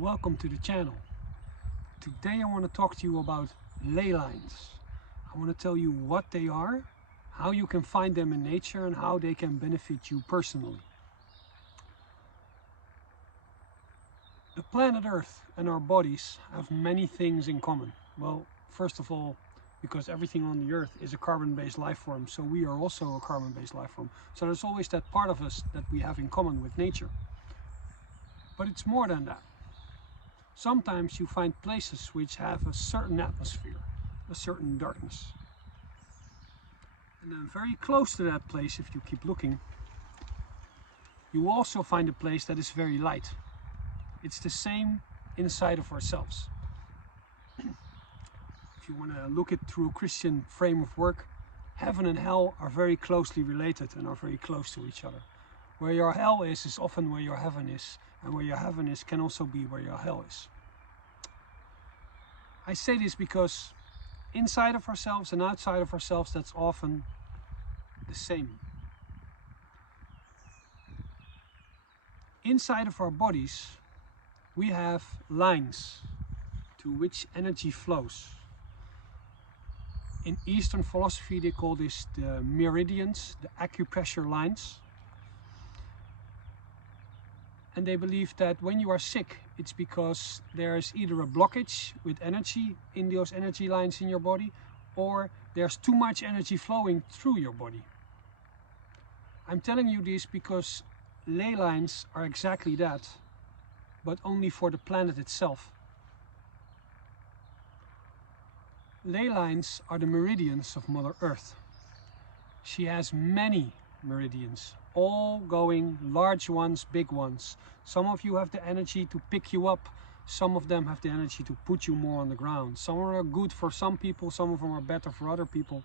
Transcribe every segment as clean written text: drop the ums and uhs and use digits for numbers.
Welcome to the channel. Today I want to talk to you about ley lines. I want to tell you what they are, how you can find them in nature, and how they can benefit you personally. The planet Earth and our bodies have many things in common. Well, first of all, because everything on the Earth is a carbon-based life form, so we are also a carbon-based life form. So there's always that part of us that we have in common with nature. But it's more than that. Sometimes you find places which have a certain atmosphere, a certain darkness. And then very close to that place, if you keep looking, you also find a place that is very light. It's the same inside of ourselves. If you want to look it through a Christian frame of work, heaven and hell are very closely related and are very close to each other. Where your hell is often where your heaven is, and where your heaven is can also be where your hell is. I say this because inside of ourselves and outside of ourselves, that's often the same. Inside of our bodies, we have lines to which energy flows. In Eastern philosophy, they call this the meridians, the acupressure lines. And they believe that when you are sick, it's because there's either a blockage with energy in those energy lines in your body, or there's too much energy flowing through your body. I'm telling you this because ley lines are exactly that, but only for the planet itself. Ley lines are the meridians of Mother Earth. She has many meridians, all going, large ones, big ones. Some of you have the energy to pick you up. Some of them have the energy to put you more on the ground. Some are good for some people, some of them are better for other people.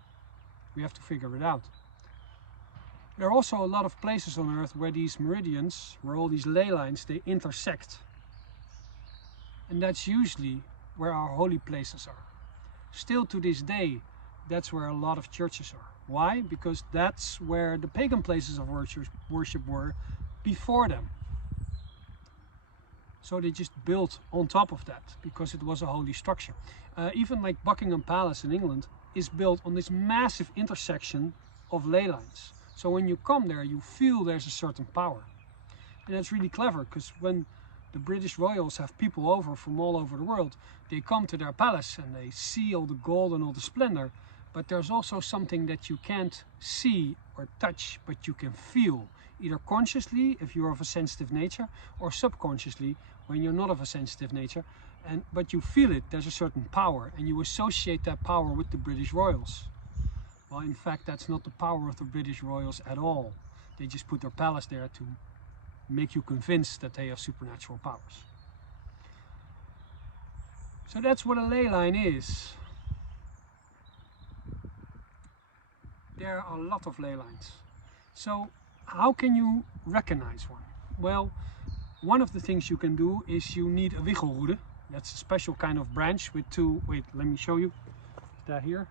We have to figure it out. There are also a lot of places on Earth where these meridians, where all these ley lines, they intersect. And that's usually where our holy places are. Still to this day, that's where a lot of churches are. Why? Because that's where the pagan places of worship were before them. So they just built on top of that because it was a holy structure. Even like Buckingham Palace in England is built on this massive intersection of ley lines. So when you come there, you feel there's a certain power. And that's really clever because when the British royals have people over from all over the world, they come to their palace and they see all the gold and all the splendor. But there's also something that you can't see or touch, but you can feel, either consciously if you're of a sensitive nature, or subconsciously when you're not of a sensitive nature. But you feel it, there's a certain power, and you associate that power with the British royals. Well, in fact, that's not the power of the British royals at all. They just put their palace there to make you convinced that they have supernatural powers. So that's what a ley line is. There are a lot of ley lines. So how can you recognize one? Well, one of the things you can do is you need a wichelroede. That's a special kind of branch with two, wait, let me show you. Is that here?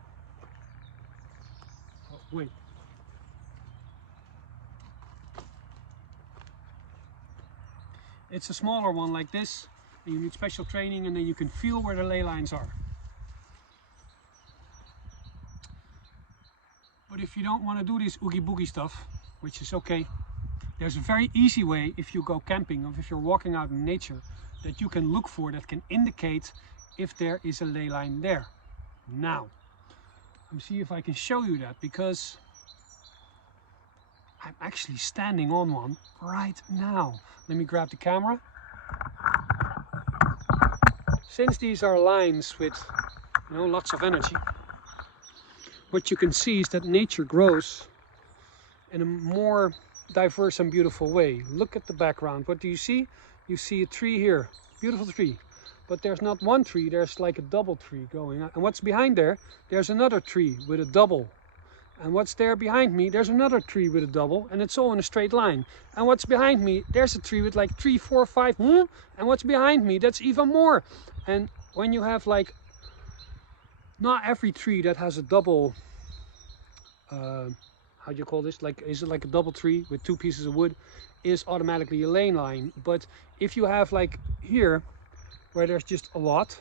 Oh, wait. It's a smaller one like this, and you need special training, and then you can feel where the ley lines are. But if you don't want to do this oogie boogie stuff, which is okay, there's a very easy way if you go camping or if you're walking out in nature that you can look for, that can indicate if there is a ley line there. Now, let me see if I can show you that, because I'm actually standing on one right now. Let me grab the camera. Since these are lines with, lots of energy, what you can see is that nature grows in a more diverse and beautiful way. Look at the background. What do you see? You see a tree here, beautiful tree. But there's not one tree, there's like a double tree going on. And what's behind there? There's another tree with a double. And what's there behind me? There's another tree with a double, and it's all in a straight line. And what's behind me? There's a tree with like 3, 4, 5, and what's behind me? That's even more. And when you have like, not every tree that has a double, how do you call this? Like, is it like a double tree with 2 pieces of wood? Is automatically a ley line. But if you have like here, where there's just a lot,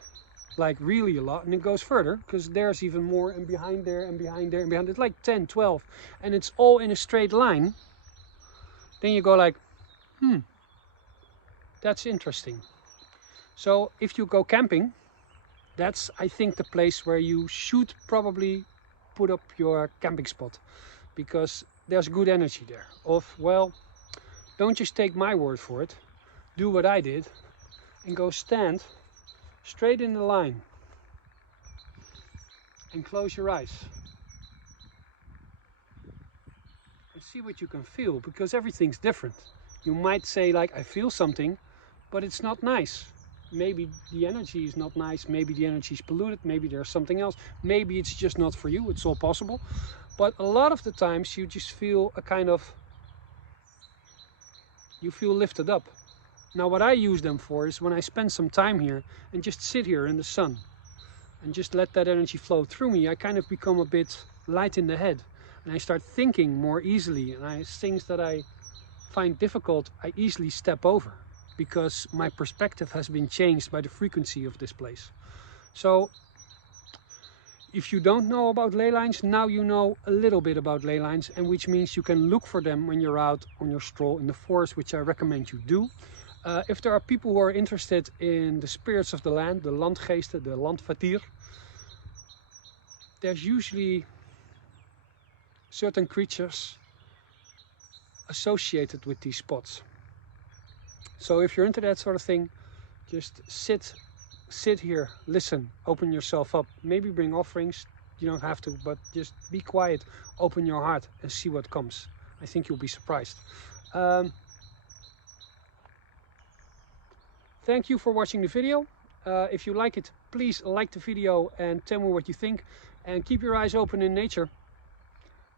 like really a lot, and it goes further because there's even more, and behind there and behind there and behind. It's like 10, 12, and it's all in a straight line. Then you go like, that's interesting. So if you go camping, that's, I think, the place where you should probably put up your camping spot, because there's good energy there of, well, don't just take my word for it, do what I did and go stand straight in the line and close your eyes and see what you can feel, because everything's different. You might say like, I feel something, but it's not nice. Maybe the energy is not nice, maybe the energy is polluted, maybe there's something else, maybe it's just not for you, it's all possible. But a lot of the times you just feel a kind of, you feel lifted up. Now what I use them for is when I spend some time here and just sit here in the sun and just let that energy flow through me, I kind of become a bit light in the head and I start thinking more easily, and things that I find difficult I easily step over, because my perspective has been changed by the frequency of this place. So if you don't know about ley lines, now you know a little bit about ley lines, and which means you can look for them when you're out on your stroll in the forest, which I recommend you do. If there are people who are interested in the spirits of the land, the landgeesten, the landvatir, there's usually certain creatures associated with these spots. So if you're into that sort of thing, just sit here, listen, open yourself up, maybe bring offerings, you don't have to, but just be quiet, open your heart and see what comes. I think you'll be surprised. Thank you for watching the video. If you like it, please like the video and tell me what you think, and keep your eyes open in nature,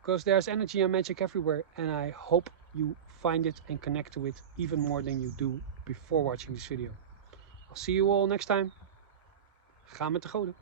because there's energy and magic everywhere, and I hope you find it and connect to it even more than you do before watching this video. I'll see you all next time. Ga met de goden.